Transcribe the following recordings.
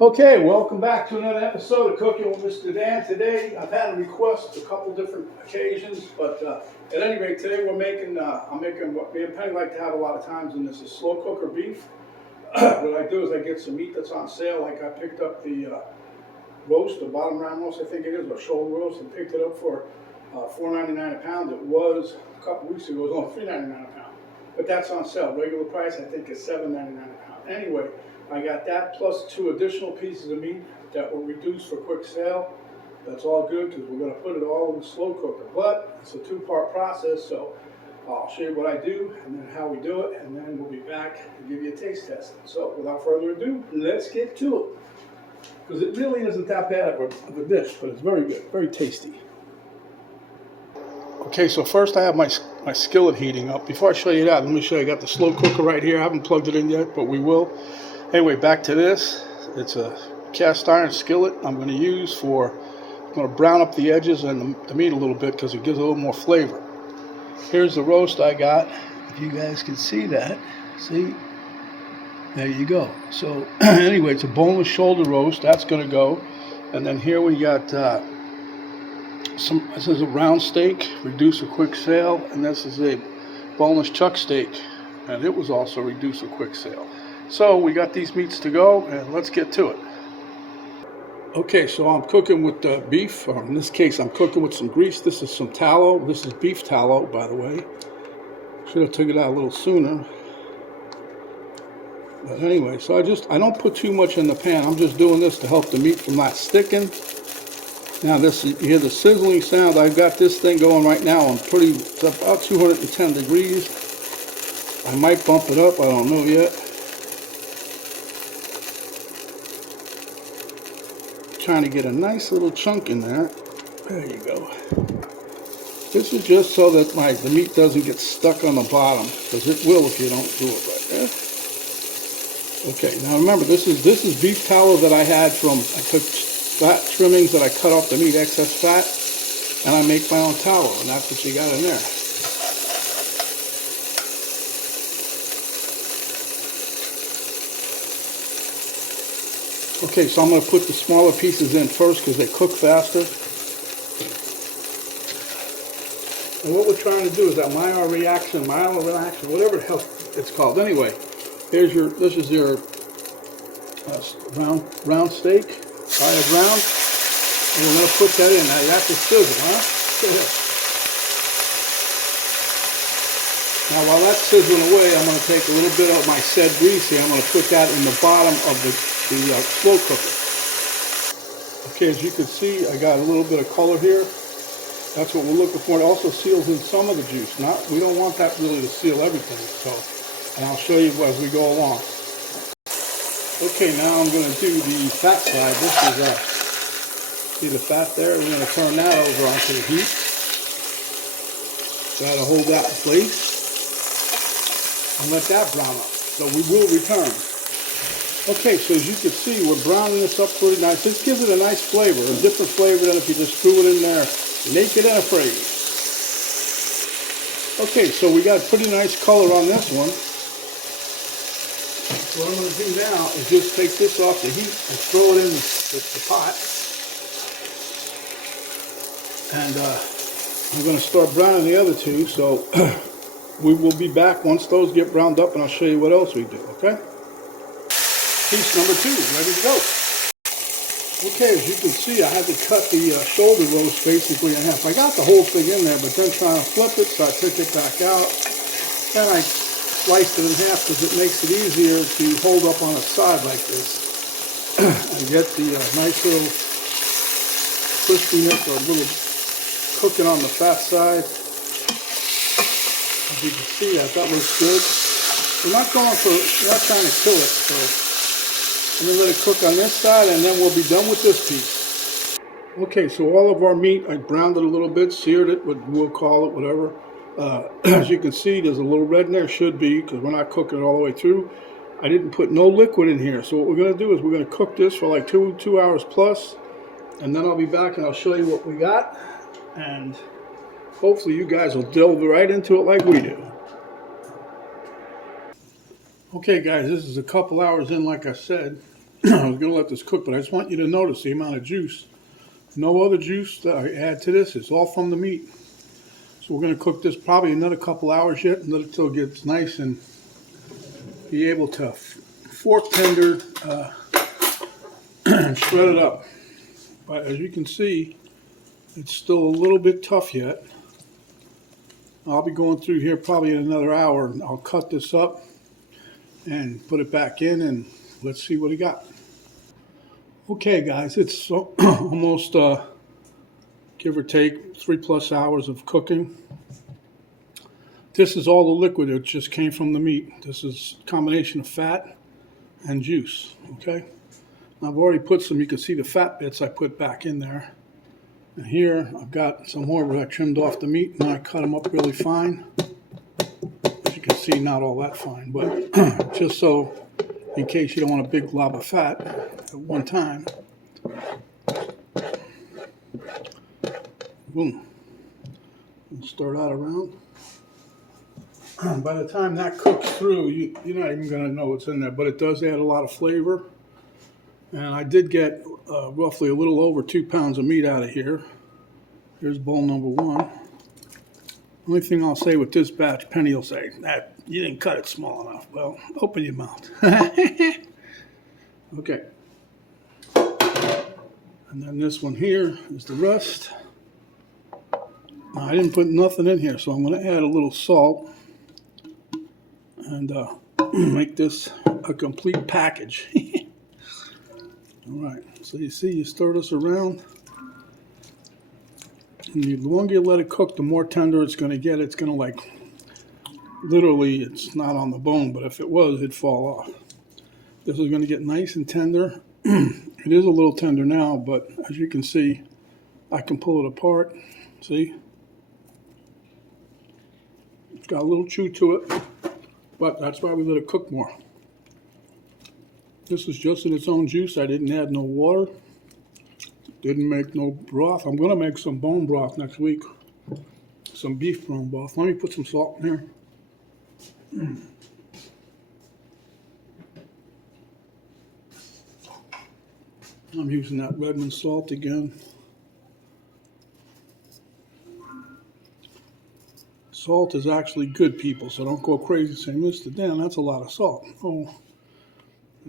Okay, welcome back to another episode of Cooking with Mr. Dan. Today, I've had a request a couple different occasions, but at any rate, today I'm making what me and Penny like to have a lot of times, and this is slow cooker beef. What I do is I get some meat that's on sale. Like I picked up the roast, the bottom round roast, I think it is, or shoulder roast, and picked it up for $4.99 a pound. It was a couple weeks ago, it was only $3.99 a pound, but that's on sale. Regular price, I think, is $7.99 a pound. Anyway, I got that plus 2 additional pieces of meat that were reduced for quick sale. That's all good because we're going to put it all in the slow cooker. But it's a 2-part process, so I'll show you what I do and then how we do it, and then we'll be back to give you a taste test. So without further ado, let's get to it. Because it really isn't that bad of a dish, but it's very good, very tasty. Okay, so first I have my skillet heating up. Before I show you that, let me show you. I got the slow cooker right here. I haven't plugged it in yet, but we will. Anyway, back to this. It's a cast iron skillet I'm going to brown up the edges and the meat a little bit because it gives a little more flavor. Here's the roast I got. If you guys can see that. See? There you go. So anyway, it's a boneless shoulder roast. That's going to go. And then here we got this is a round steak, reduced for quick sale. And this is a boneless chuck steak. And it was also reduced for quick sale. So we got these meats to go, and let's get to it. Okay, so I'm cooking with beef, or in this case I'm cooking with some grease. This is some tallow. This is beef tallow, by the way. Should have took it out a little sooner. But anyway, so I don't put too much in the pan. I'm just doing this to help the meat from not sticking. Now you hear the sizzling sound. I've got this thing going right now on it's about 210 degrees. I might bump it up, I don't know yet. Trying to get a nice little chunk in there. There you go. This is just so that the meat doesn't get stuck on the bottom, because it will if you don't do it right there. Okay, now remember, this is beef tallow that I had I took fat trimmings that I cut off the meat, excess fat, and I make my own tallow, and that's what you got in there. Okay, so I'm going to put the smaller pieces in first because they cook faster. And what we're trying to do is that myelin reaction, whatever the hell it's called. Anyway, this is your round steak, fried round, and we're going to put that in. Now that's a sizzle, huh? Now while that's sizzling away, I'm going to take a little bit of my said grease here. I'm going to put that in the bottom of the slow cooker. Okay, as you can see, I got a little bit of color here. That's what we're looking for. It also seals in some of the juice. We don't want that really to seal everything. And I'll show you as we go along. Okay, now I'm going to do the fat side. This is see the fat there? We're going to turn that over onto the heat. Got to hold that in place and let that brown up. So we will return. Okay, so as you can see, we're browning this up pretty nice. This gives it a nice flavor, a different flavor than if you just threw it in there naked and afraid. Okay, so we got pretty nice color on this one. So what I'm going to do now is just take this off the heat and throw it in the pot. And I'm going to start browning the other two, so we will be back once those get browned up, and I'll show you what else we do, okay? Piece number 2, ready to go. Okay, as you can see, I had to cut the shoulder roast basically in half. I got the whole thing in there, but then trying to flip it, so I took it back out. Then I sliced it in half because it makes it easier to hold up on its side like this and get the nice little crispiness or a little cooking on the fat side. As you can see, that looks good. We're not trying to kill it, so I'm going to let it cook on this side, and then we'll be done with this piece. Okay, so all of our meat, I browned it a little bit, seared it, we'll call it whatever. As you can see, there's a little red in there, should be, because we're not cooking it all the way through. I didn't put no liquid in here, so what we're going to do is we're going to cook this for like two hours plus, and then I'll be back and I'll show you what we got, and hopefully you guys will delve right into it like we do. Okay guys, this is a couple hours in, like I said. I was gonna let this cook, but I just want you to notice the amount of juice. No other juice that I add to this. It's all from the meat. So we're gonna cook this probably another couple hours yet, and let it till it gets nice and be able to fork tender and shred it up. But as you can see, it's still a little bit tough yet. I'll be going through here probably in another hour, and I'll cut this up and put it back in, and let's see what we got. Okay, guys, it's almost give or take 3+ hours of cooking. This is all the liquid that just came from the meat. This is a combination of fat and juice. Okay, I've already put some. You can see the fat bits I put back in there. And here I've got some more where I trimmed off the meat and I cut them up really fine. As you can see, not all that fine, but just so in case you don't want a big glob of fat at one time. Boom. We'll stir that around. By the time that cooks through, you're not even going to know what's in there, but it does add a lot of flavor. And I did get roughly a little over 2 pounds of meat out of here. Here's bowl number 1. Only thing I'll say with this batch, Penny will say, that you didn't cut it small enough. Well, open your mouth. Okay. And then this one here is the rest. Now, I didn't put nothing in here, so I'm going to add a little salt and make this a complete package. Alright, so you see, you stir this around, and the longer you let it cook, the more tender it's going to get. It's going to, like, literally, it's not on the bone, but if it was, it'd fall off. This is going to get nice and tender. It is a little tender now, but as you can see, I can pull it apart. See? It's got a little chew to it, but that's why we let it cook more. This is just in its own juice. I didn't add no water. Didn't make no broth. I'm going to make some bone broth next week. Some beef bone broth. Let me put some salt in here. I'm using that Redmond salt again. Salt is actually good, people, so don't go crazy saying, Mr. Dan, that's a lot of salt. Oh,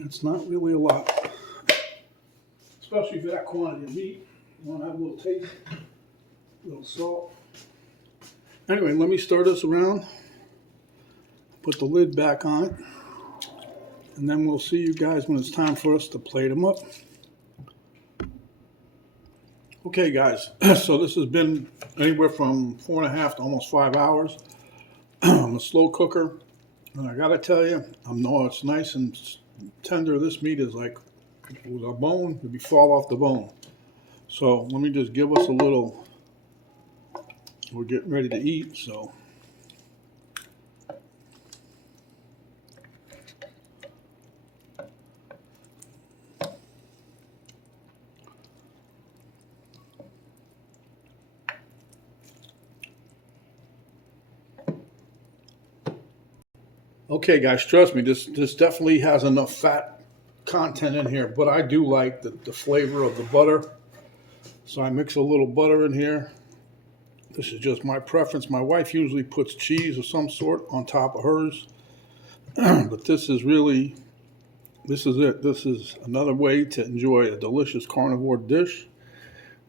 it's not really a lot. Especially for that quantity of meat. You want to have a little taste, a little salt. Anyway, let me stir this around. Put the lid back on it. And then we'll see you guys when it's time for us to plate them up. Okay, guys, so this has been anywhere from 4.5 to almost 5 hours. I'm a slow cooker, and I gotta tell you, I know it's nice and tender. This meat is like, with a bone, it'd be fall off the bone. So let me just give us a little, we're getting ready to eat, so. Okay, guys, trust me, this definitely has enough fat content in here, but I do like the flavor of the butter. So I mix a little butter in here. This is just my preference. My wife usually puts cheese of some sort on top of hers. But this is really, this is it. This is another way to enjoy a delicious carnivore dish.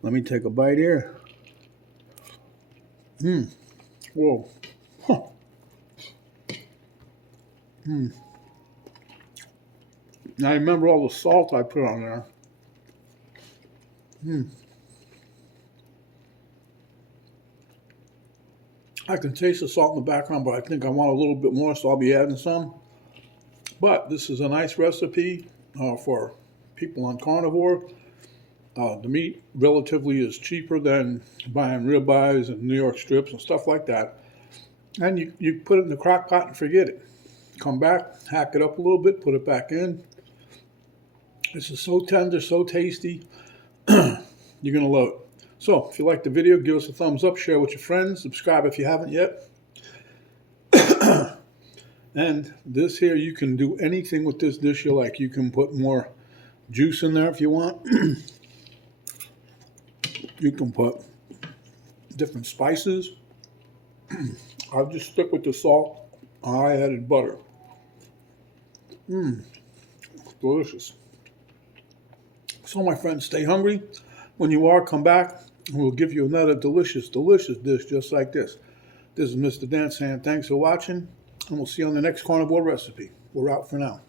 Let me take a bite here. Whoa. Huh. Now I remember all the salt I put on there. I can taste the salt in the background, but I think I want a little bit more, so I'll be adding some. But this is a nice recipe for people on carnivore. The meat relatively is cheaper than buying ribeyes and New York strips and stuff like that. And you put it in the crock pot and forget it. Come back, hack it up a little bit, put it back in. This is so tender, so tasty. You're going to love it. So, if you liked the video, give us a thumbs up, share with your friends, subscribe if you haven't yet. And this here, you can do anything with this dish you like. You can put more juice in there if you want. You can put different spices. I'll just stick with the salt. I added butter. Delicious. So my friends, stay hungry. When you are, come back and we'll give you another delicious, delicious dish just like this. This is Mr. Dan saying thanks for watching, and we'll see you on the next carnivore recipe. We're out for now.